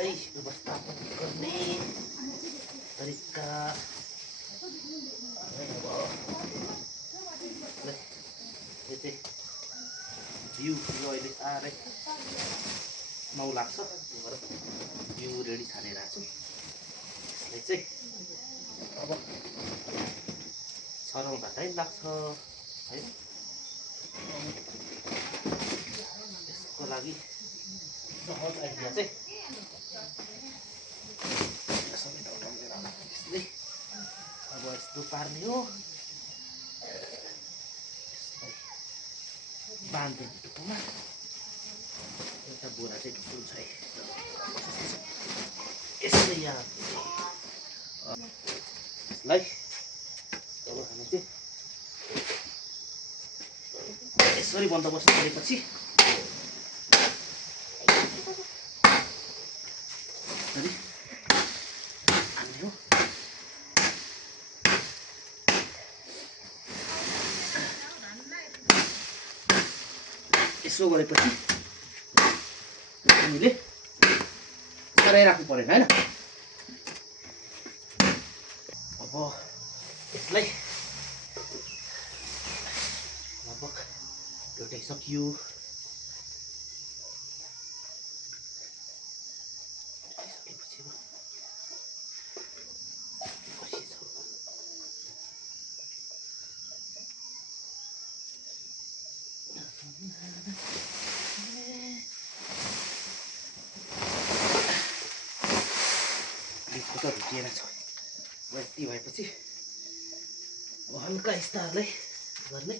यसलाई व्यवस्थापन गर्ने तरिका यो चाहिँ भ्यू अहिले साह्रै नौ लाग्छ, त्यही भएर भ्यू रेडी छानिरहेको छु। यसलाई चाहिँ अब छनाउँदा टाइम लाग्छ है। यसको लागि सहज आइडिया चाहिँ यसले अब यस्तो पार्ने हो, यसलाई बाँध्दैन टुप्पोमा। एउटा बोरा चाहिँ ठुलो छ है, यसले यहाँ यसलाई अब हामी चाहिँ यसरी बन्दोबस्त गरेपछि हाल्ने हो। यसो गरेपछि हामीले कराइराख्नु परेन होइन। अब यसलाई लगभग एउटै सकियो। त भिटिएन छ। यति भएपछि अब हल्का स्टारलाई गर्ने।